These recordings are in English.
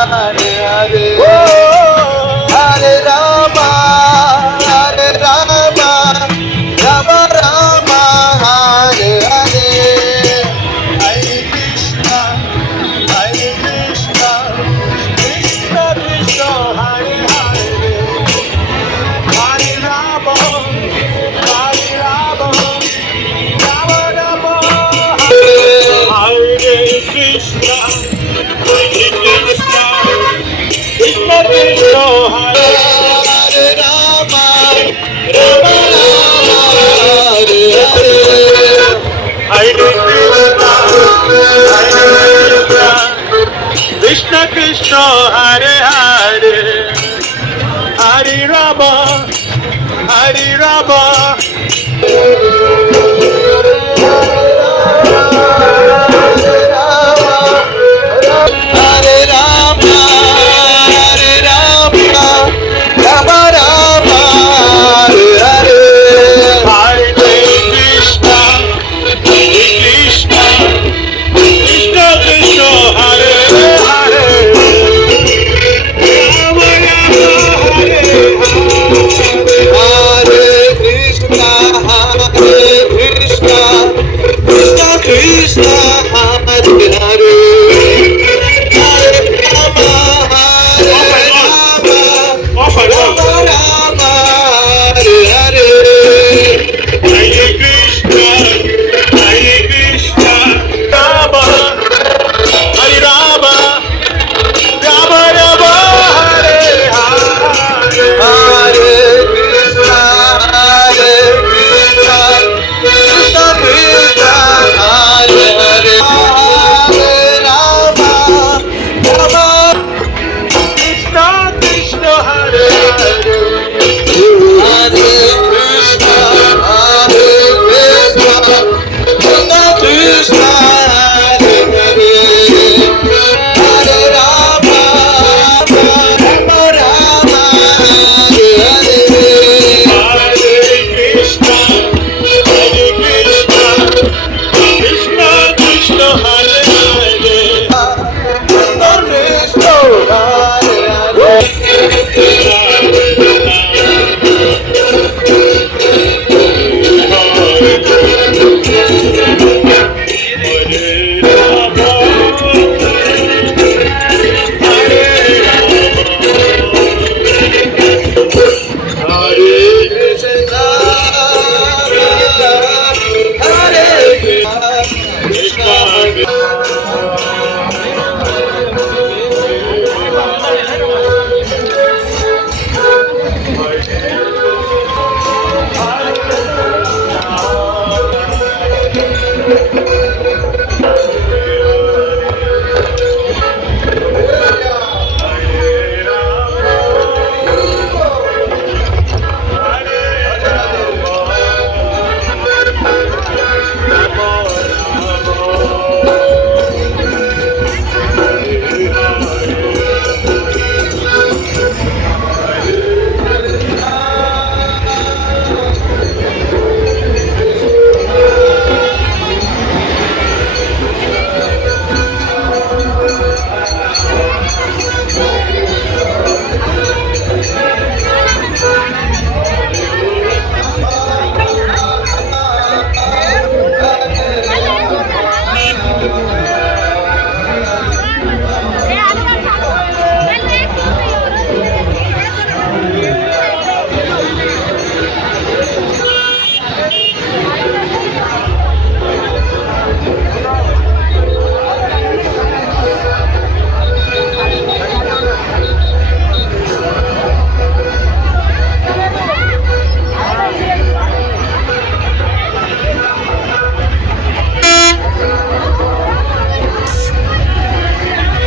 Hare Hare, Hare Rama, Hare Rama, Rama Rama, Hare Hare, Hare Krishna, Krishna Krishna, Hare Hare, Hare Rama, Rama Rama, Hare Krishna, Krishna Krishna, Hare Rama, Rama Rama, Hare Hare, Hare Krishna, Krishna Krishna, Hare Hare, Hare Rama, Hare Rama. Hare Rama, Hare Rama, Rama Rama, Hare Hare, Hare Krishna, Krishna Krishna Krishna, Hare Hare, Rama Rama, Hare Hare, Krishna, Krishna Krishna, Hare Hare.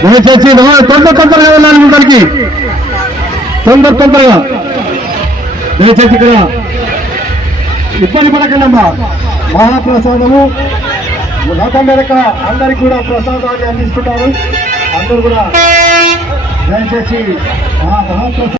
దయచేసి తొందరగా వెళ్ళాలి ముందరికి, తొందరగా దయచేసి ఇక్కడ ఇబ్బంది పడకండమ్మా. మహాప్రసాదము రథం వెనక అందరికి కూడా ప్రసాదాన్ని అందిస్తుంటారు. అందరూ కూడా దయచేసి మహాప్రసాదం